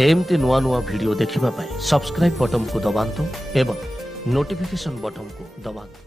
एमती नुआ नुआ वीडियो देखिबा पाई सब्सक्राइब बटन को दबांतु एवं नोटिफिकेशन बटन को दबांतु।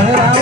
Hare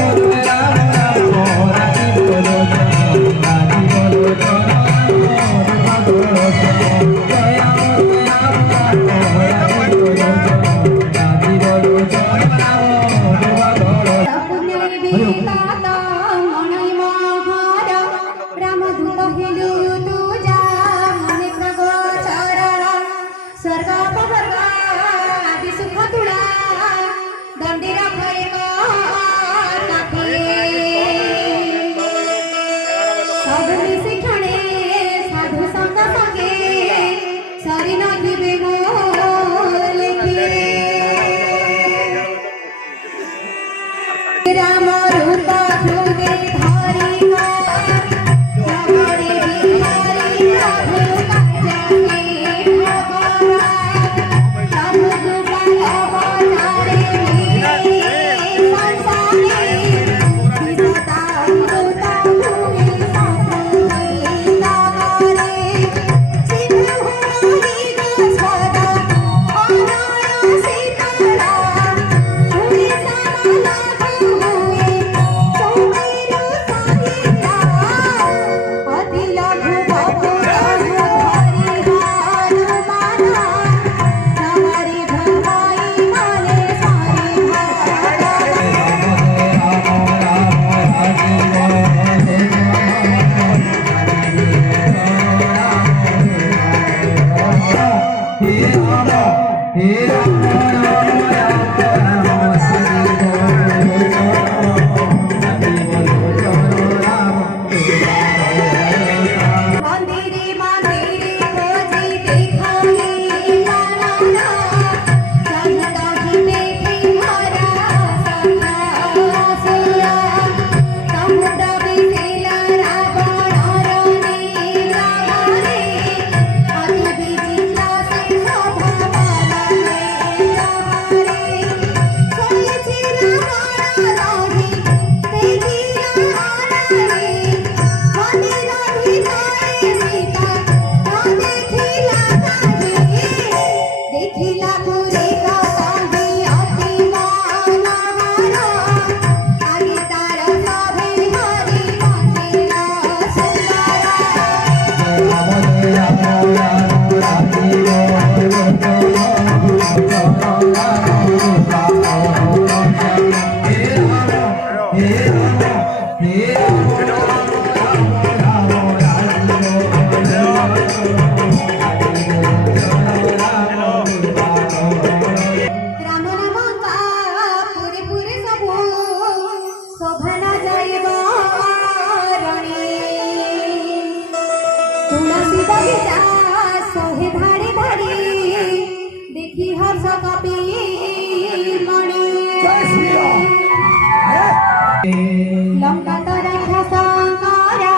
লঙ্কা তরঙ্গা সংকারা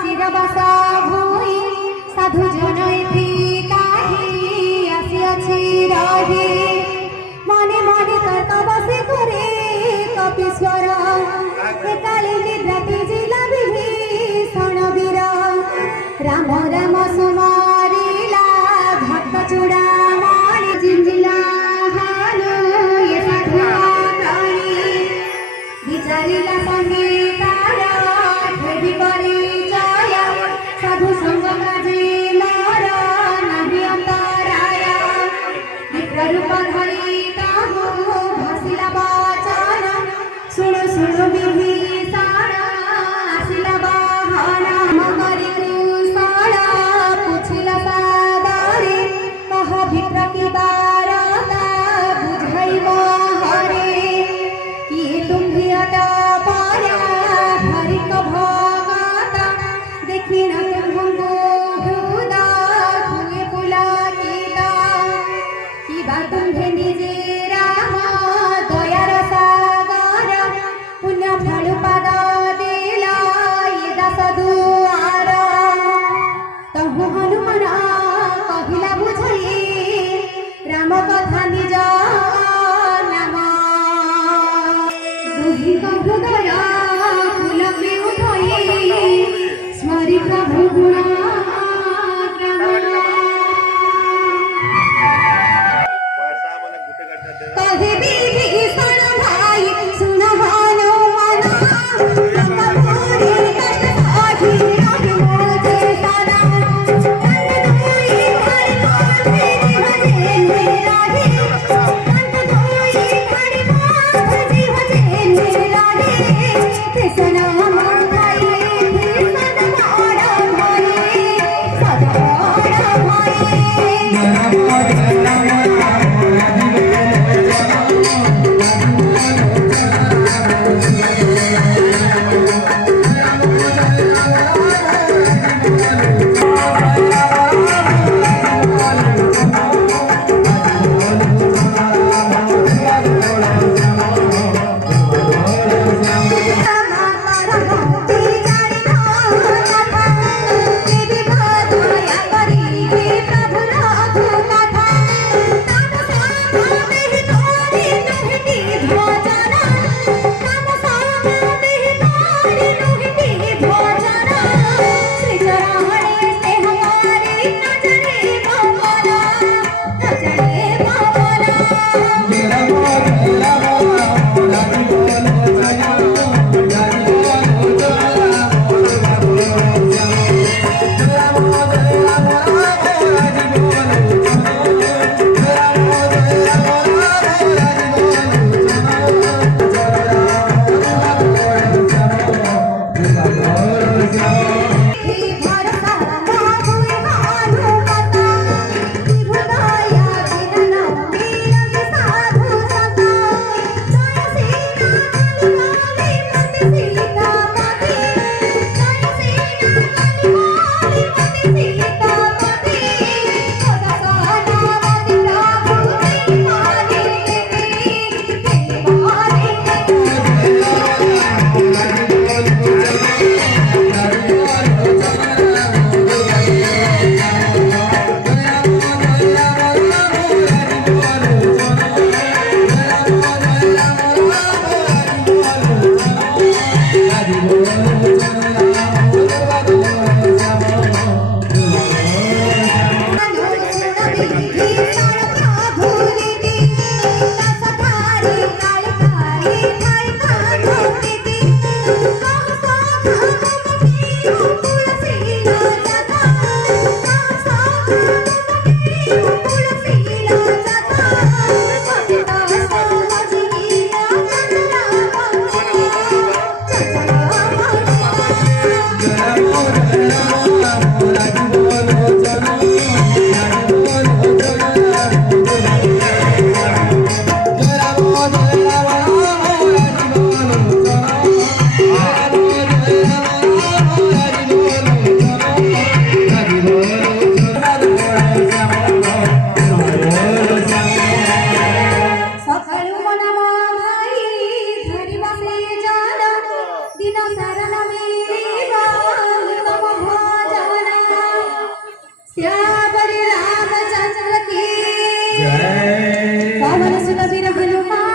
চিরবাসা ভূই সাধু জনই কাহি আসিয়াছি রহি মনে মনে তর্ক বসে করে কপিশ্বর কালী নিদ্রাতে জিলা বিভীষণ বীর রাম রাম সুমারিলা ভক্ত চূড়ামণি জিঞ্জিলা হালো এ সাধু প্রাণী বিচারিলা সঙ্গে তারা ভেদি পরিচয় সাধু সঙ্গ কাজে লর নাহি অন্তরায় বিপ্ররূপ ধরি তাহ ভাসিলা বচন শুণু শুণু বিভীষণ আসিলা বাহন মগরি কুশল পুছিলা সাদরে কহ ভিপ্র কি বারতা বুঝাইব হরে কি তুম্ভিয়ত পায়া হরিক ভগত দেখিন তুম্ভঙ্গু হৃদ ভুঙে পুলকিত কিবা তুম্ভে নিজে রাম দয়ার সাগর পুণ্য ফল পদ দিল এ দাস দুয়ার তহু হনুমান কহিলা বুঝাই রাম কথা নিজ নাম দুহিଙ୍କ ହୃଦୟ ପୁଲକେ ଉଠଇ ସ୍ମରି ପ୍ରଭୁ ଗୁଣ କହେ ବିଭୀଷଣ ଭାଇ ଶୁଣ ହନୁମାନ ଲଙ୍କାପୁରୀ କଷ୍ଟ ସହି ରହି ମୋଜେ ସଦା କାନ୍ତ ଧୋଇ ଧାରି ପଥେ ଜିଭ ଜେନେ ରହି କାନ୍ତ ଧୋଇ ଧାରି ପଥେ ଜିଭ ଜେନେ ରହି କୃଷ୍ଣ ମଙ୍ଗାଇ ସଦା ବଡ଼ ଭଇ ସଦା ବଡ଼ প্রভু पवन सुत बिरह हनुमान